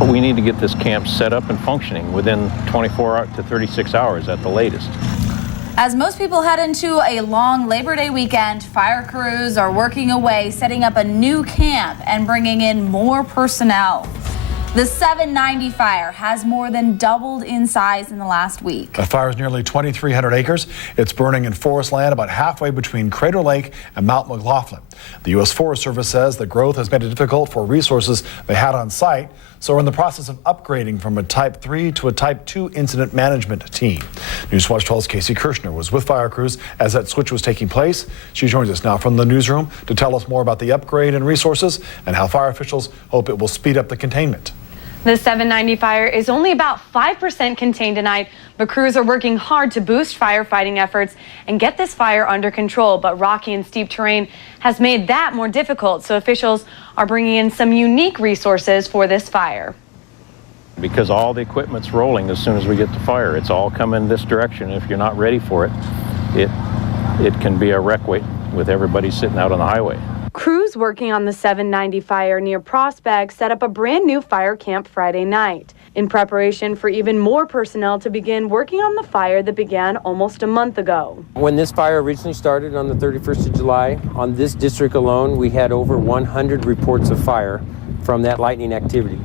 We need to get this camp set up and functioning within 24 to 36 hours at the latest. As most people head into a long Labor Day weekend, fire crews are working away, setting up a new camp and bringing in more personnel. The 790 fire has more than doubled in size in the last week. The fire is nearly 2,300 acres. It's burning in forest land about halfway between Crater Lake and Mount McLaughlin. The U.S. Forest Service says the growth has made it difficult for resources they had on site, so we're in the process of upgrading from a Type 3 to a Type 2 incident management team. Newswatch 12's Casey Kirshner was with fire crews as that switch was taking place. She joins us now from the newsroom to tell us more about the upgrade and resources and how fire officials hope it will speed up the containment. The 790 fire is only about 5% contained tonight, but crews are working hard to boost firefighting efforts and get this fire under control. But rocky and steep terrain has made that more difficult, so officials are bringing in some unique resources for this fire. Because all the equipment's rolling as soon as we get the fire. It's all coming this direction. If you're not ready for it, it can be a wreck with everybody sitting out on the highway. Crews working on the 790 fire near Prospect set up a brand new fire camp Friday night in preparation for even more personnel to begin working on the fire that began almost a month ago. When this fire originally started on the 31st of July, on this district alone, we had over 100 reports of fire from that lightning activity.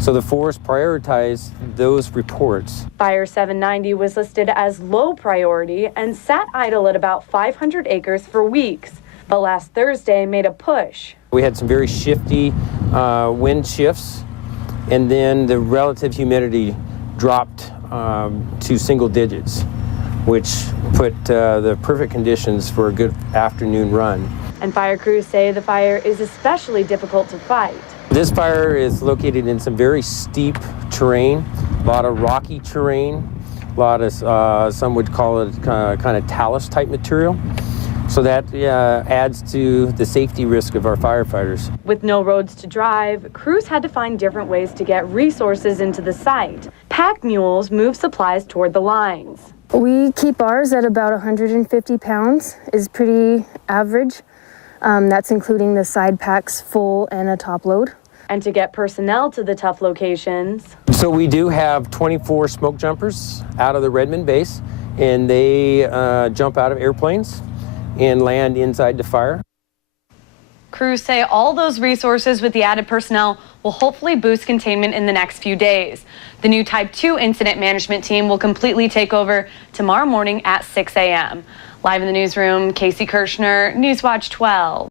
So the forest prioritized those reports. Fire 790 was listed as low priority and sat idle at about 500 acres for weeks. But last Thursday made a push. We had some very shifty wind shifts, and then the relative humidity dropped to single digits, which put the perfect conditions for a good afternoon run. And fire crews say the fire is especially difficult to fight. This fire is located in some very steep terrain, a lot of rocky terrain, a lot of, some would call it kind of talus type material. So that adds to the safety risk of our firefighters. With no roads to drive, crews had to find different ways to get resources into the site. Pack mules move supplies toward the lines. We keep ours at about 150 pounds, is pretty average. That's including the side packs full and a top load. And to get personnel to the tough locations. So we do have 24 smoke jumpers out of the Redmond base, and they jump out of airplanes and land inside the fire. Crews say all those resources with the added personnel will hopefully boost containment in the next few days. The new Type 2 incident management team will completely take over tomorrow morning at 6 a.m. Live in the newsroom, Casey Kirshner, Newswatch 12.